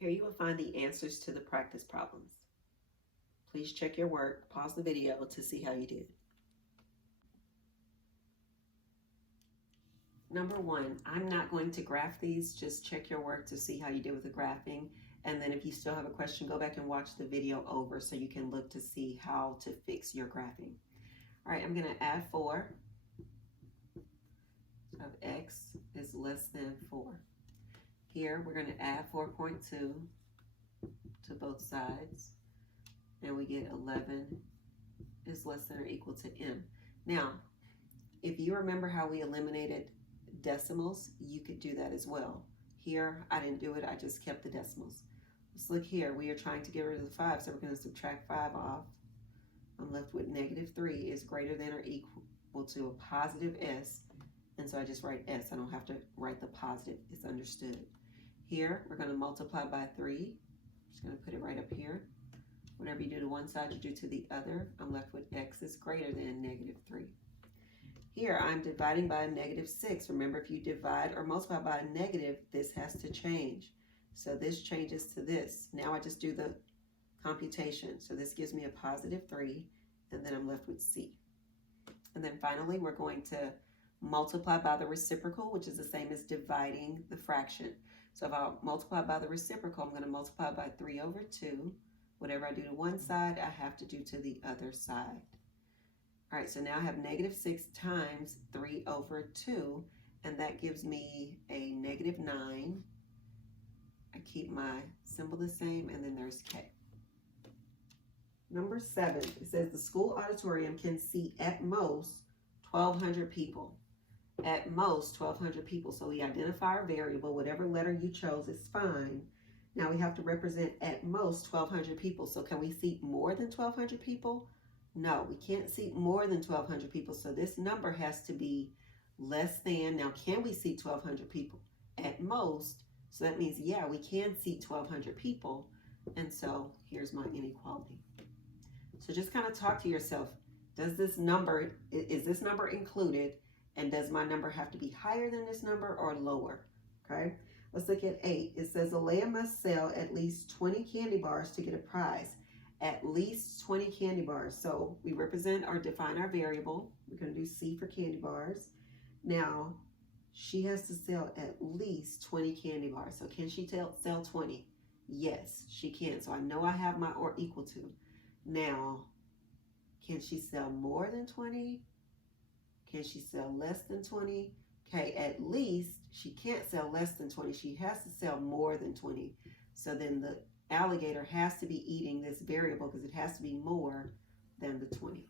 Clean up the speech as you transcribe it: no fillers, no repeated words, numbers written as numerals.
Here you will find the answers to the practice problems. Please check your work, pause the video to see how you did. Number 1, I'm not going to graph these, just check your work to see how you did with the graphing. And then if you still have a question, go back and watch the video over so you can look to see how to fix your graphing. All right, I'm gonna add 4 of x is less than 4. Here, we're gonna add 4.2 to both sides, and we get 11 is less than or equal to m. Now, if you remember how we eliminated decimals, you could do that as well. Here, I didn't do it, I just kept the decimals. Let's look here, we are trying to get rid of the 5, so we're going to subtract 5 off. I'm left with -3 is greater than or equal to a positive s, and so I just write s. I don't have to write the positive, it's understood. Here, we're going to multiply by 3. I'm just going to put it right up here. Whatever you do to one side, you do to the other. I'm left with x is greater than -3. Here, I'm dividing by a -6. Remember, if you divide or multiply by a negative, this has to change. So this changes to this. Now I just do the computation. So this gives me a +3, and then I'm left with c. And then finally, we're going to multiply by the reciprocal, which is the same as dividing the fraction. So if I multiply by the reciprocal, I'm going to multiply by 3/2. Whatever I do to one side, I have to do to the other side. All right, so now I have -6 times 3/2, and that gives me a -9. I keep my symbol the same, and then there's K. Number 7, it says the school auditorium can seat at most 1,200 people. At most 1,200 people. So we identify our variable, whatever letter you chose is fine. Now we have to represent at most 1,200 people. So can we seat more than 1,200 people? No, we can't seat more than 1,200 people. So this number has to be less than. Now, can we seat 1,200 people? At most. So that means, yeah, we can seat 1,200 people. And so here's my inequality. So just kind of talk to yourself. Does this number, is this number included? And does my number have to be higher than this number or lower? Okay, let's look at 8. It says Alea must sell at least 20 candy bars to get a prize. At least 20 candy bars. So we represent or define our variable. We're going to do C for candy bars. Now, she has to sell at least 20 candy bars. So can she sell 20? Yes, she can. So I know I have my or equal to. Now, can she sell more than 20? Can she sell less than 20? Okay, at least she can't sell less than 20. She has to sell more than 20. So then the alligator has to be eating this variable because it has to be more than the 20.